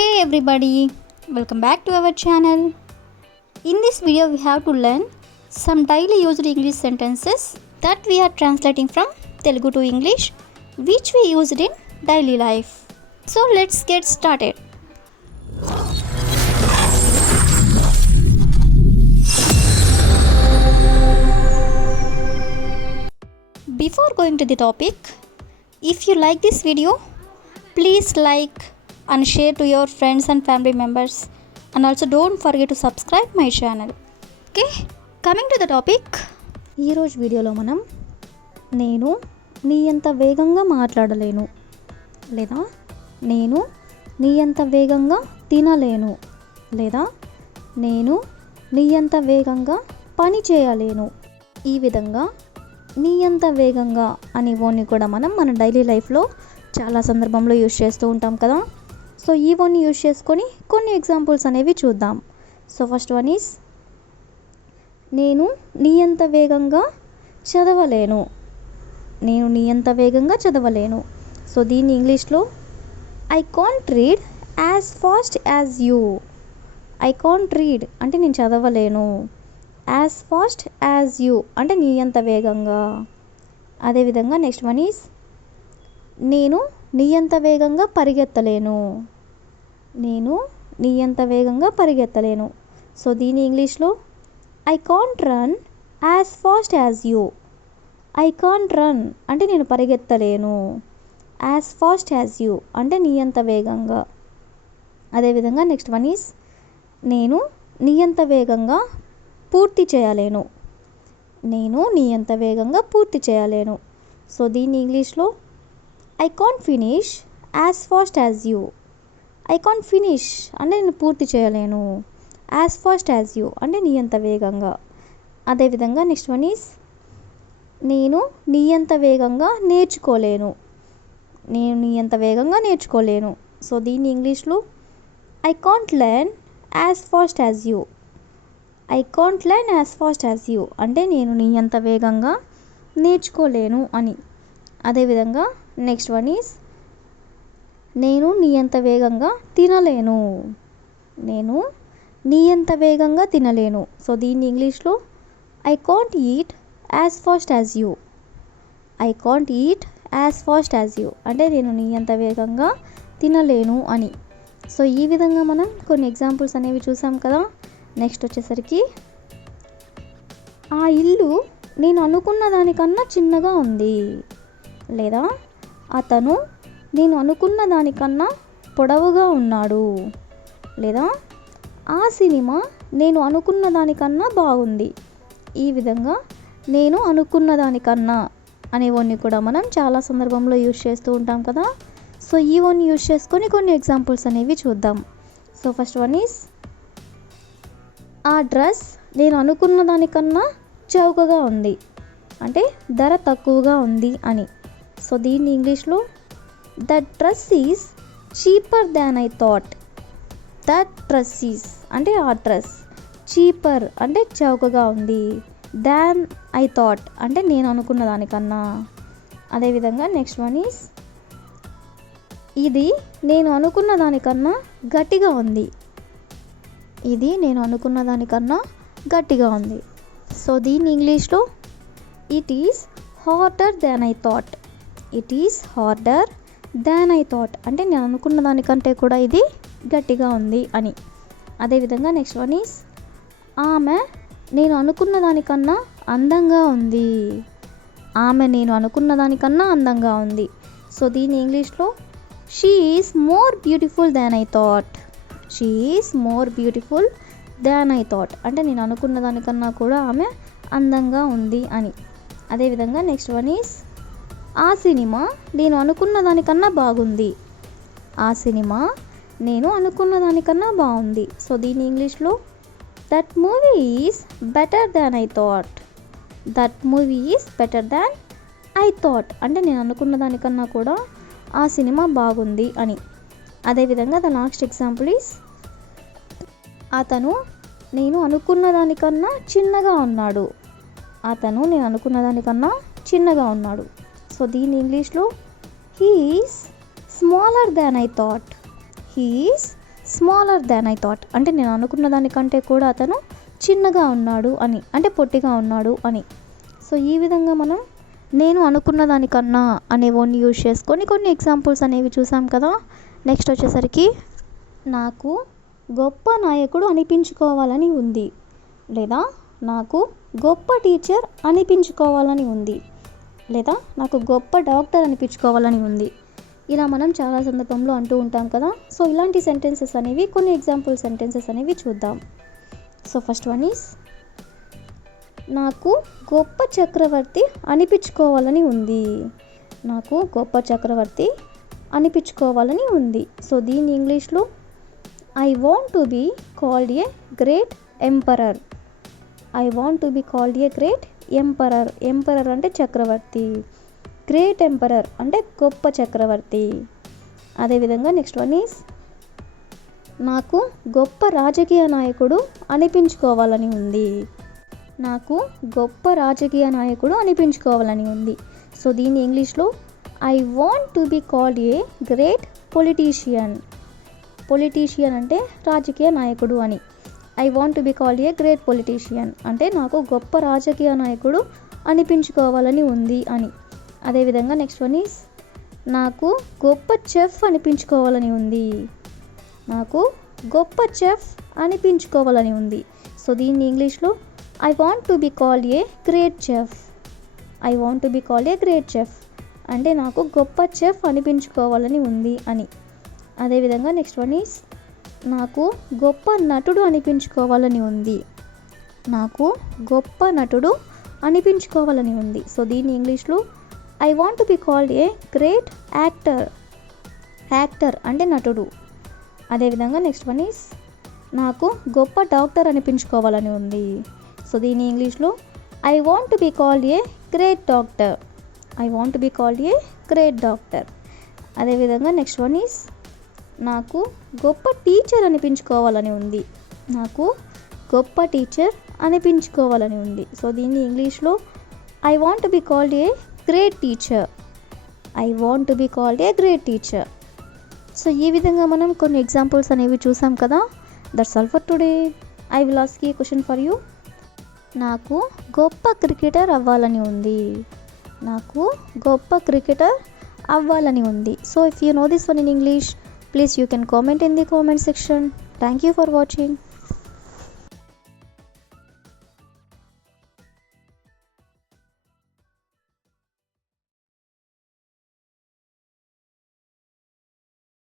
Hey everybody, welcome back to our channel. In this video we have to learn some daily used English sentences that we are translating from Telugu to English which we used in daily life. So let's get started. Before going to the topic, if you like this video, please like and share to your friends and family members, and also don't forget to subscribe my channel. Okay, coming to the topic, ఈ రోజు వీడియోలో మనం నేను నీ అంత వేగంగా మాట్లాడలేను, లేదా నేను నీ అంత వేగంగా తినలేను, లేదా నేను నీ అంత వేగంగా పని చేయలేను. ఈ విధంగా నీ అంత వేగంగా అనే వర్డ్ని కూడా మనం మన డైలీ లైఫ్లో చాలా సందర్భంలో యూజ్ చేస్తూ ఉంటాం కదా. సో ఈ వర్డ్ని యూజ్ చేసుకొని కొన్ని ఎగ్జాంపుల్స్ అనేవి చూద్దాం. సో ఫస్ట్ వన్ ఈజ్ నేను నీ అంత వేగంగా చదవలేను. నేను నీ అంత వేగంగా చదవలేను. సో దీన్ని ఇంగ్లీష్లో I can't read as fast as you. I can't read అంటే నేను చదవలేను. యాజ్ ఫాస్ట్ యాజ్ యూ అంటే నీ అంత వేగంగా. అదేవిధంగా నెక్స్ట్ వన్ ఈజ్ నేను నీ అంత వేగంగా పరిగెత్తలేను. నేను నీ అంత వేగంగా పరిగెత్తలేను. సో దీని ఇంగ్లీష్లో I can't run as fast as you. I can't run అంటే నేను పరిగెత్తలేను. యాజ్ ఫాస్ట్ యాజ్ యూ అంటే నీ అంత వేగంగా. అదేవిధంగా నెక్స్ట్ వన్ ఈజ్ నేను నీ అంత వేగంగా పూర్తి చేయలేను. నేను నీ అంత వేగంగా పూర్తి చేయలేను. సో దీన్ని ఇంగ్లీష్లో I can't finish as fast as you. I can't finish అంటే నేను పూర్తి చేయలేను. యాజ్ ఫాస్ట్ యాజ్ యూ అంటే నీ అంత వేగంగా. అదేవిధంగా నెక్స్ట్ వన్ ఈజ్ నేను నీ అంత వేగంగా నేర్చుకోలేను. నేను నీ అంత వేగంగా నేర్చుకోలేను. సో దీన్ని ఇంగ్లీష్లో I can't learn as fast as you. I can't learn as fast as you అంటే నేను నీ అంత వేగంగా నేర్చుకోలేను అని. అదేవిధంగా నెక్స్ట్ వన్ ఈజ్ నేను నీ అంత వేగంగా తినలేను. నేను నీ అంత వేగంగా తినలేను. సో దీన్ని ఇంగ్లీష్లో I can't eat as fast as you. I can't eat as fast as you అంటే నేను నీ అంత వేగంగా తినలేను అని. సో ఈ విధంగా మనం కొన్ని ఎగ్జాంపుల్స్ అనేవి చూసాం కదా. నెక్స్ట్ వచ్చేసరికి ఆ ఇల్లు నేను అనుకున్న దానికన్నా చిన్నగా ఉంది, లేదా అతను నేను అనుకున్న దానికన్నా పొడవుగా ఉన్నాడు, లేదా ఆ సినిమా నేను అనుకున్న దానికన్నా బాగుంది. ఈ విధంగా నేను అనుకున్న దానికన్నా అనేవన్నీ కూడా మనం చాలా సందర్భంలో యూజ్ చేస్తూ ఉంటాం కదా. సో ఈ వన్ యూజ్ చేసుకొని కొన్ని ఎగ్జాంపుల్స్ అనేవి చూద్దాం. సో ఫస్ట్ వన్ ఈజ్ ఆ డ్రెస్ నేను అనుకున్న దానికన్నా చౌకగా ఉంది అంటే ధర తక్కువగా ఉంది అని. సో దీన్ని ఇంగ్లీష్లో that dress is cheaper than I thought. That dress is అంటే ఆ డ్రెస్, చీపర్ అంటే చౌకగా ఉంది, దాన్ ఐ థాట్ అంటే నేను అనుకున్న దానికన్నా. అదేవిధంగా నెక్స్ట్ వన్ ఈజ్ ఇది నేను అనుకున్న దానికన్నా గట్టిగా ఉంది. ఇది నేను అనుకున్న దానికన్నా గట్టిగా ఉంది. సో దీన్ని ఇంగ్లీష్లో it is harder than I thought. It is harder than I thought అంటే నేను అనుకున్న దానికంటే కూడా ఇది గట్టిగా ఉంది అని. అదేవిధంగా నెక్స్ట్ వన్ ఈస్ ఆమె నేను అనుకున్న దానికన్నా అందంగా ఉంది. ఆమె నేను అనుకున్న దానికన్నా అందంగా ఉంది. సో దీన్ని ఇంగ్లీష్లో she is more beautiful than I thought. She is more beautiful than I thought అంటే నేను అనుకున్న దానికన్నా కూడా ఆమె అందంగా ఉంది అని. అదేవిధంగా నెక్స్ట్ వన్ ఈజ్ ఆ సినిమా నేను అనుకున్న దానికన్నా బాగుంది. ఆ సినిమా నేను అనుకున్న దానికన్నా బాగుంది. సో దీని ఇంగ్లీష్లో that movie is better than I thought. That movie is better than I thought అంటే నేను అనుకున్న దానికన్నా కూడా ఆ సినిమా బాగుంది అని. అదేవిధంగా ద లాస్ట్ ఎగ్జాంపుల్ ఈజ్ అతను నేను అనుకున్న దానికన్నా చిన్నగా ఉన్నాడు. అతను నేను అనుకున్న దానికన్నా చిన్నగా ఉన్నాడు. సో దీని ఇంగ్లీష్లో he is smaller than I thought. He is smaller than I thought, అంటే నేను అనుకున్న దానికంటే కూడా అతను చిన్నగా ఉన్నాడు అని, అంటే పొట్టిగా ఉన్నాడు అని. సో ఈ విధంగా మనం నేను అనుకున్న దానికన్నా అనే వర్డ్ని యూజ్ చేసుకొని కొన్ని ఎగ్జాంపుల్స్ అనేవి చూసాం కదా. నెక్స్ట్ వచ్చేసరికి నాకు గొప్ప నాయకుడు అనిపించుకోవాలని ఉంది, లేదా నాకు గొప్ప టీచర్ అనిపించుకోవాలని ఉంది, లేదా నాకు గొప్ప డాక్టర్ అనిపించుకోవాలని ఉంది. ఇలా మనం చాలా సందర్భంలో అంటూ ఉంటాం కదా. సో ఇలాంటి సెంటెన్సెస్ అనేవి కొన్ని ఎగ్జాంపుల్ సెంటెన్సెస్ అనేవి చూద్దాం. సో ఫస్ట్ వన్ ఈస్ నాకు గొప్ప చక్రవర్తి అనిపించుకోవాలని ఉంది. నాకు గొప్ప చక్రవర్తి అనిపించుకోవాలని ఉంది. సో దీని ఇంగ్లీష్లో I want to be called a great emperor. I want to be called a great emperor. Emperor అంటే చక్రవర్తి, గ్రేట్ ఎంపరర్ అంటే గొప్ప చక్రవర్తి. అదేవిధంగా నెక్స్ట్ వన్ ఈస్ నాకు గొప్ప రాజకీయ నాయకుడు అనిపించుకోవాలని ఉంది. నాకు గొప్ప రాజకీయ నాయకుడు అనిపించుకోవాలని ఉంది. సో దీన్ని ఇంగ్లీష్లో I want to be called a great politician. Politician అంటే రాజకీయ నాయకుడు అని. I want to be called a great politician అంటే నాకు గొప్ప రాజకీయ నాయకుడు అనిపించుకోవాలని ఉంది అని. అదేవిధంగా నెక్స్ట్ వన్ ఈస్ నాకు గొప్ప చెఫ్ అనిపించుకోవాలని ఉంది. నాకు గొప్ప చెఫ్ అనిపించుకోవాలని ఉంది. సో దీన్ని ఇంగ్లీష్లో I want to be called a great chef. I want to be called a great chef అంటే నాకు గొప్ప చెఫ్ అనిపించుకోవాలని ఉంది అని. అదేవిధంగా నెక్స్ట్ వన్ ఈస్ నాకు గొప్ప నటుడు అనిపించుకోవాలని ఉంది. నాకు గొప్ప నటుడు అనిపించుకోవాలని ఉంది. సో దీన్ని ఇంగ్లీష్లో I want to be called a great actor. Actor అంటే నటుడు. అదేవిధంగా నెక్స్ట్ వన్ ఈస్ నాకు గొప్ప డాక్టర్ అనిపించుకోవాలని ఉంది. సో దీని ఇంగ్లీష్లో I want to be called a great doctor. I want to be called a great doctor. అదేవిధంగా నెక్స్ట్ వన్ ఈస్ నాకు గొప్ప టీచర్ అనిపించుకోవాలని ఉంది. నాకు గొప్ప టీచర్ అనిపించుకోవాలని ఉంది. సో దీన్ని ఇంగ్లీష్లో I want to be called a great teacher. I want to be called a great teacher. So ఈ విధంగా మనం కొన్ని ఎగ్జాంపుల్స్ అనేవి చూసాం కదా. That's all for today. I will ask a question for you. నాకు గొప్ప క్రికెటర్ అవ్వాలని ఉంది. నాకు గొప్ప క్రికెటర్ అవ్వాలని ఉంది. So if you know this one in English, please you can comment in the comment section. Thank you for watching.